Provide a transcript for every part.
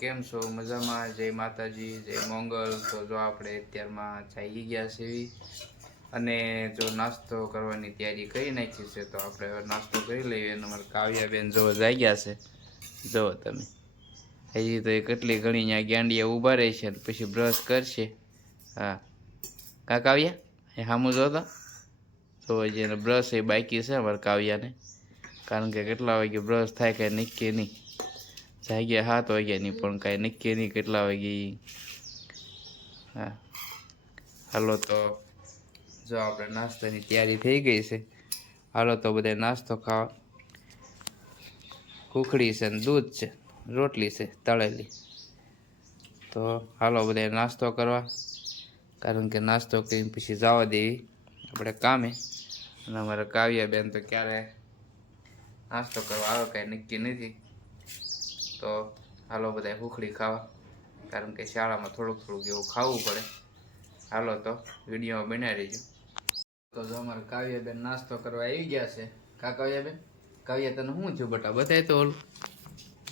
કેમ છો? મજામાં? જય માતાજી, જય મંગલ. તો જો આપણે અત્યારમાં ચાઈ ગયા છીએ અને જો નાસ્તો કરવાની તૈયારી કરી નાખી છે, તો આપણે હવે નાસ્તો કરી લઈએ. અને અમારા કાવ્યાબેન જો જાગ્યા છે, જો તમે હજી તો એ કેટલી ઘણી ત્યાં ગાંડિયા ઊભા રહી છે, પછી બ્રશ કરશે. હા કા કાવ્યા એ સામું જોતા તો હજી એને બ્રશ એ બાકી છે અમારા કાવ્યાને, કારણ કે કેટલા વાગે બ્રશ થાય કાંઈ નક્કી નહીં. જાગ્યા 7 વાગ્યાની પણ કાંઈ નક્કી નહીં કેટલા વાગે. હા હાલો, તો જો આપણે નાસ્તાની તૈયારી થઈ ગઈ છે. હાલો તો બધા નાસ્તો ખાવા. કુકડી છે ને દૂધ છે, રોટલી છે તળેલી. તો હાલો બધા નાસ્તો કરવા, કારણ કે નાસ્તો કરીને પછી જવા દેવી આપણે કામે. અને અમારા કાવ્યાબેન તો ક્યારે નાસ્તો કરવા આવે કાંઈ નક્કી નથી. તો હાલો બધા હુખડી ખાવા, કારણ કે શાળામાં થોડુંક એવું ખાવું પડે. હાલો તો વિડીયોમાં બનાવી રહેજો. તો જો અમારે કાવ્યાબેન નાસ્તો કરવા આવી ગયા છે. કા કાવ્યાબેન? કાવ્યા તને શું થયું બટા? બતાય તો ઓલું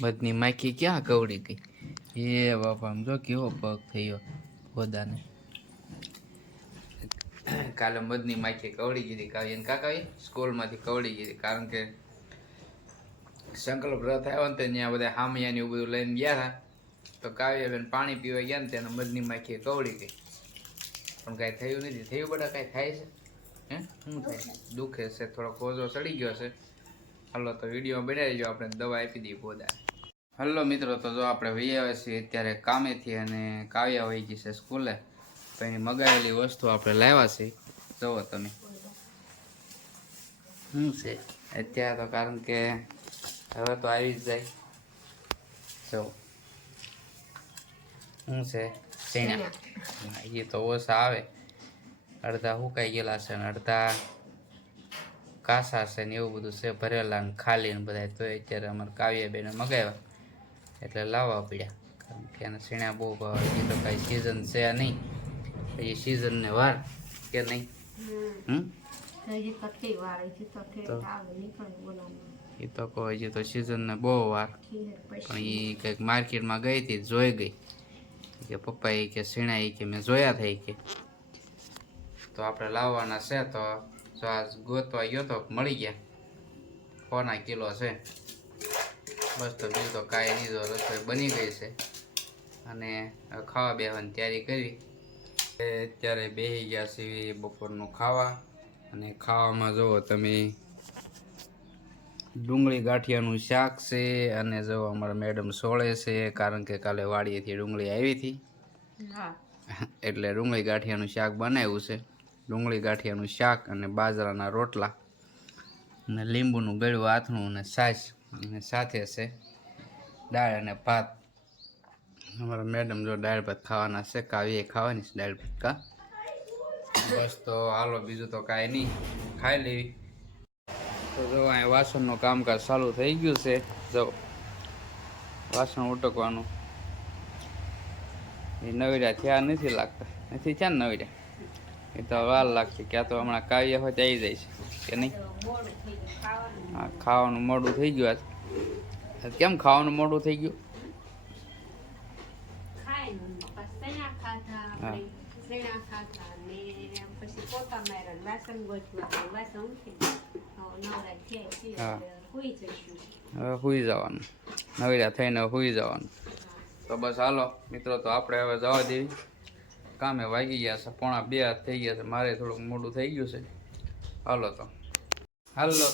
બધની માખી ક્યાં કવડી ગઈ? એ બાપા આમ જો કેવો પગ થયો ખોદાને. કાલે મધની માખી કવડી ગઈ કાવ્યાને. કા કાવ્યા? સ્કૂલમાંથી કવડી ગઈ, કારણ કે સંકલ્પ રથ આવ્યો ને ત્યાં બધા હામિયા ને એવું બધું લઈને ગયા હતા. તો કાવ્યાબેન પાણી પીવા ગયા ને તેને મધની માખીએ કવડી ગઈ, પણ કાંઈ થયું નથી. થયું બધા કાંઈ થાય છે? હે શું થાય? દુખે છે, થોડો કોઝો ચડી ગયો છે. હાલો તો વિડીયો બનાવી જો, આપણે દવા આપી દઈએ પોદા. હલો મિત્રો, તો જો આપણે વહી આવ્યા છીએ અત્યારે કામેથી, અને કાવ્યા વહી ગઈ છે સ્કૂલે. તો એની મગાવેલી વસ્તુ આપણે લાવ્યા છીએ. જુઓ તમે શું છે અત્યારે તો, કારણ કે હવે તો આવી જ જાય. જો શું છે? ચણા. એ તો ઓછા આવે, અડધા સુકાઈ ગયેલા છે ને અડધા કાસા છે ને એવું બધું છે, ભરેલા ને ખાલી ને બધા. તો અત્યારે અમારે કાવ્યાબેને મગાવ્યા એટલે લાવવા પડ્યા, કારણ કે એને સીણા બહુ ભાવે. એ તો કાંઈ સિઝન છે નહીં, એ સિઝનને વાર કે નહીં. એ તો કહો હજી તો સિઝનને બહુ વાર. પણ એ કંઈક માર્કેટમાં ગઈ હતી, જોઈ ગઈ કે પપ્પા એ કે સીણા એ કે મેં જોયા થઈ કે, તો આપણે લાવવાના છે. તો જો આ ગોતવા ગયો તો મળી ગયા. 4 કિલો છે બસ. તો બીજું તો કાંઈ નહીં, જો રસોઈ બની ગઈ છે અને ખાવા બેસવાની તૈયારી કરી. અત્યારે બેસી ગયા છીએ બપોરનું ખાવા. અને ખાવામાં જુઓ તમે, ડુંગળી ગાંઠિયાનું શાક છે. અને જો અમારા મેડમ સોળે છે, કારણ કે કાલે વાડીએથી ડુંગળી આવી હતી, એટલે ડુંગળી ગાંઠિયાનું શાક બનાવ્યું છે. ડુંગળી ગાંઠિયાનું શાક અને બાજરાના રોટલા અને લીંબુનું ગળ્યું આથણું અને છાશ, અને સાથે છે દાળ અને ભાત. અમારા મેડમ જો દાળ ભાત ખાવાના છે, કાવ્યએ ખાવાની છે દાળ ભાત. કા બસ તો હાલો, બીજું તો કાંઈ નહીં, ખાઈ લેવી. તો જો અહીંયા વાસણનું કામકાજ ચાલુ થઈ ગયું છે. જો વાસણ ઉટકવાનું એ નવીરા થયા નથી લાગતા, નથી થયા ને નવીરા. એ તો વાર લાગશે, ક્યાં તો હમણાં કાવ્ય હોય તો આવી જાય છે કે નહીં. હા, ખાવાનું મોડું થઈ ગયું આજ. કેમ ખાવાનું મોડું થઈ ગયું? હા, હવે સુઈ જવાનું, નવીરા થઈને સુઈ જવાનું. તો બસ હાલો મિત્રો, તો આપણે હવે જવા દેવી. કામે વાગી ગયા છે 1:30 થઈ ગયા છે. મારે થોડુંક મોડું થઈ ગયું છે. હાલો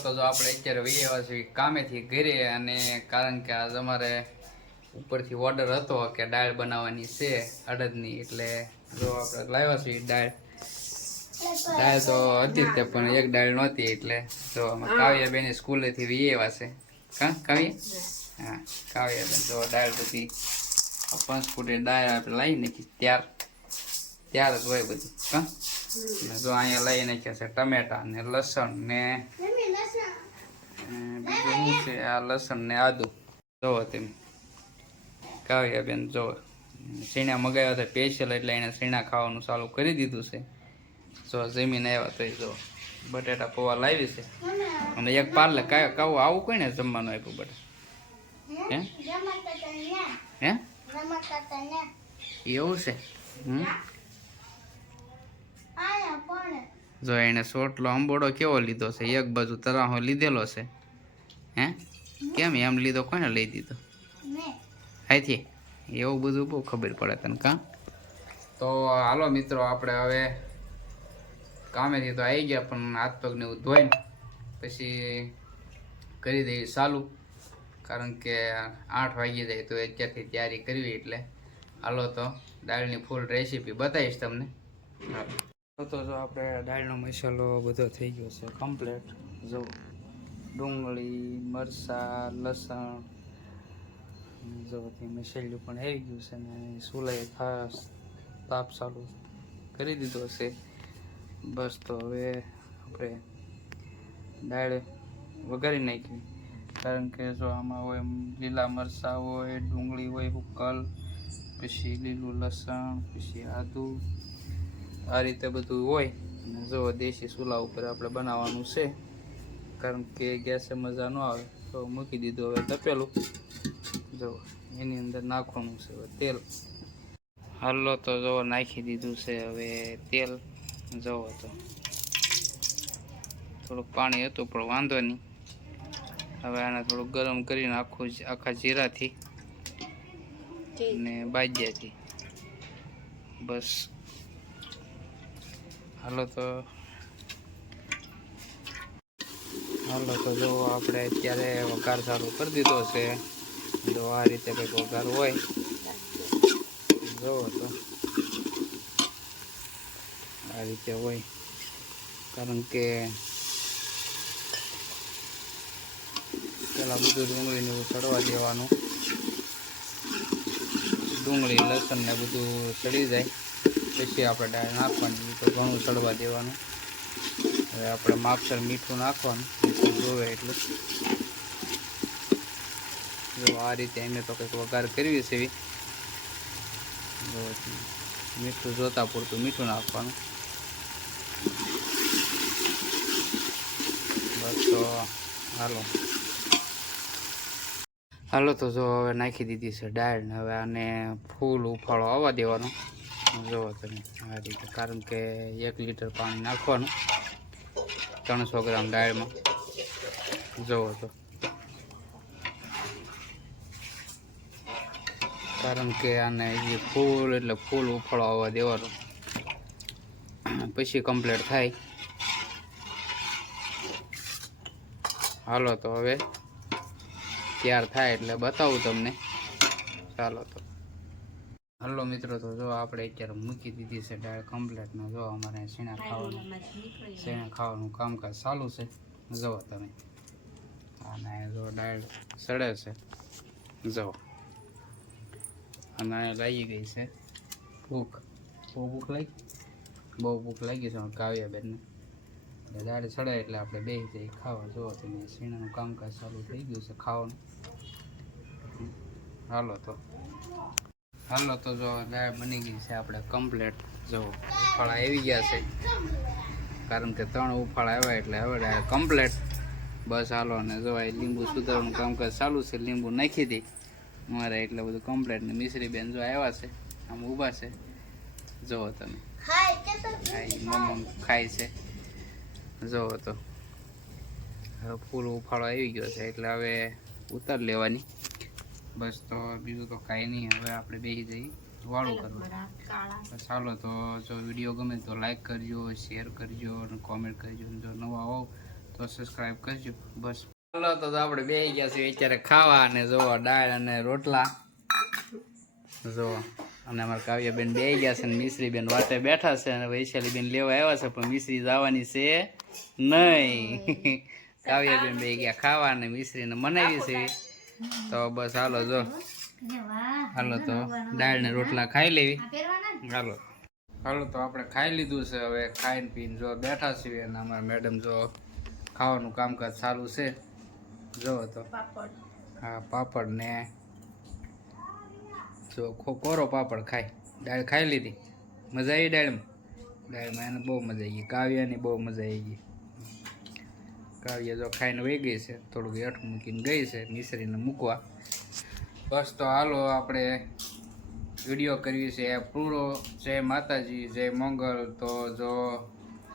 તો જો આપણે અત્યારે વહી આવ્યા છીએ કામેથી ઘરે. અને કારણ કે આજ અમારે ઉપરથી ઓર્ડર હતો કે દાળ બનાવવાની છે અડદની, એટલે જો આપણે લાવ્યા છીએ દાળ. દાળ તો હતી જ, પણ એક દાળ નહોતી, એટલે જો અમે કાવ્યાબેન સ્કૂલેથી વહી આવ્યા છે. હા કાવ્ય? હા કાવ્યાબેન તો દાળ બધી 5 ફૂટની દાળ આપણે લાવી નાખી. ત્યાર જ હોય બધું. હા, જો અહીંયા લઈ નાખ્યા છે ટમેટા ને લસણ ને બીજું શું છે, આ લસણ ને આદુ. જોવો તમે કાવ્યાબેન જો સીણા મગાવ્યા હતા સ્પેશિયલ, એટલે એને સીણા ખાવાનું ચાલુ કરી દીધું છે. જો જમીન આવ્યા તો જો બટેટા પૌવા લાવી છે, અને એક પાર્લે કાવું આવું કોઈ ને જમવાનું આપ્યું બટા? હે એવું છે જો એને સોટલો આંબોડો કેવો લીધો છે, એક બાજુ તરાહો લીધેલો છે. હે કેમ એમ લીધો, કોને લઈ દીધો? અહીંથી એવું બધું બહુ ખબર પડે તને કાં. તો હાલો મિત્રો, આપણે હવે કામેથી તો આવી ગયા, પણ હાથ પગને એવું ધોઈને પછી કરી દઈએ ચાલુ, કારણ કે 8 વાગી જાય તો અત્યારથી તૈયારી કરવી. એટલે હાલો તો દાળની ફૂલ રેસીપી બતાવીશ તમને. તો જો આપણે દાળનો મસાલો બધો થઈ ગયો છે કમ્પ્લીટ. જો ડુંગળી, મરચાં, લસણ, જો મસાલું પણ આવી ગયું છે ને સુલાઈ ખાસ તાપ ચાલુ કરી દીધો છે. બસ તો હવે આપણે દાળ વઘારી નાખી, કારણ કે જો આમાં હોય લીલા મરચાં હોય, ડુંગળી હોય હુકલ, પછી લીલું લસણ, પછી આદું, આ રીતે બધું હોય. અને જો દેશી ચૂલા ઉપર આપણે બનાવવાનું છે, કારણ કે ગેસે મજા ન આવે તો મૂકી દીધું હવે તપેલું. જો એની અંદર નાખવાનું છે હવે તેલ. હાલો તો જો નાખી દીધું છે હવે તેલ. જોવો તો થોડુંક પાણી હતું પણ વાંધો નહીં. હવે આને થોડુંક ગરમ કરીને આખા જીરાથી ને બાજ્યાથી બસ. હાલો તો જો આપણે અત્યારે વઘાર ચાલુ કરી દીધો છે. જો આ રીતે કંઈક વઘાર હોય, જોવો તો આ રીતે હોય, કારણ કે પેલા બધું ડુંગળીને એવું સડવા દેવાનું. ડુંગળી લસણ ને બધું સડી જાય પછી આપણે દાળ નાખવાની, તો ઘણું સડવા દેવાનું. હવે આપણે માપસર મીઠું નાખવાનું જોવે એટલું. જો આ રીતે અમે તો કંઈક વઘાર કરવી છે. મીઠું જોતા પૂરતું મીઠું નાખવાનું. બસ તો હાલો તો જો હવે નાખી દીધી છે દાળ ને હવે આને ફૂલ ઉફાળો આવવા દેવાનો. જુઓ તમે આ રીતે, કારણ કે 1 લીટર પાણી નાખવાનું 300 ગ્રામ દાળમાં. જુઓ તો, કારણ કે આને જે ફૂલ એટલે ફૂલ ઉફાળો આવવા દેવાનો, પછી કમ્પ્લીટ થાય. હાલો તો હવે તૈયાર થાય એટલે બતાવું તમને. ચાલો તો હાલો મિત્રો, તો જો આપણે અત્યારે મૂકી દીધી છે દાળ કમ્પ્લીટ ને જો અમારે શેણા ખાવાનું કામકાજ ચાલુ છે. જુઓ તમે, અને જો દાળ સડે છે. જુઓ, અને લાગી ગઈ છે ભૂખ. બહુ ભૂખ લાગી છે કાવ્યાબેનને. દાળ સડાય એટલે આપણે બેસી જઈએ ખાવા. જુઓ તમે, શેણાનું કામકાજ ચાલુ થઈ ગયું છે ખાવાનું. હાલો તો જો દાળ બની ગઈ છે આપણે કમ્પ્લીટ. જો ઉફાળા આવી ગયા છે, કારણ કે 3 ઉફાળા આવ્યા એટલે હવે દાળ કમ્પ્લીટ. બસ હાલો, અને જો લીંબુ સુધારવાનું કામકાજ ચાલુ છે. લીંબુ નાખી દઈ મારે એટલે બધું કમ્પ્લીટ. ને મિશ્રી બેન જો આવ્યા છે, આમ ઊભા છે. જુઓ તમે, મમ્મ ખાય છે. જુઓ તો હવે ફૂલ ઉફાળો આવી ગયો છે એટલે હવે ઉતાર લેવાની. બસ તો બીજું તો કાંઈ નહીં. હવે આપણે બેસી જઈએ વાળું કરવા. ચાલો તો જો વિડીયો ગમે તો લાઈક કરજો, શેર કરજો અને કોમેન્ટ કરજો. જો નવા હોવ તો સબસ્ક્રાઈબ કરજો. બસ ચાલો તો આપણે બેસી ગયા છીએ અત્યારે ખાવા. અને જોવો દાળ અને રોટલા. જોવો, અને અમારા કાવ્યાબેન બેસી ગયા છે ને મિશ્રી બેન વાટે બેઠા છે. અને વૈશાલી બેન લેવા આવ્યા છે, પણ મિશ્રી જવાની છે નહીં. કાવ્યાબેન બેસી ગયા ખાવા અને મિશ્રીને મનાવી છે. તો બસ હાલો તો દાળ ને રોટલા ખાઈ લેવી. હાલો તો આપણે ખાઈ લીધું છે. હવે ખાઈને પીને જો બેઠા છીએ. અને અમારા મેડમ જો ખાવાનું કામકાજ ચાલુ છે. જો તો હા, પાપડ ને જો કોરો પાપડ ખાય. દાળ ખાઈ લીધી. મજા આવી દાળમાં એને બહુ મજા આવી ગઈ. કાવ્યાની બહુ મજા આવી ગઈ. કાવ્ય જો ખાઈને વહી ગઈ છે, થોડુંક હેઠું મૂકીને ગઈ છે મિશ્રીને મૂકવા. બસ તો હાલો આપણે વિડીયો કરવી છે એ પૂરો. જય માતાજી, જય મંગળ. તો જો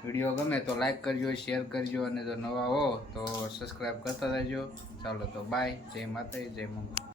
વિડીયો ગમે તો લાઈક કરજો, શેર કરજો, અને જો નવા હો તો સબસ્ક્રાઈબ કરતા રહેજો. ચાલો તો બાય, જય માતાજી, જય મંગળ.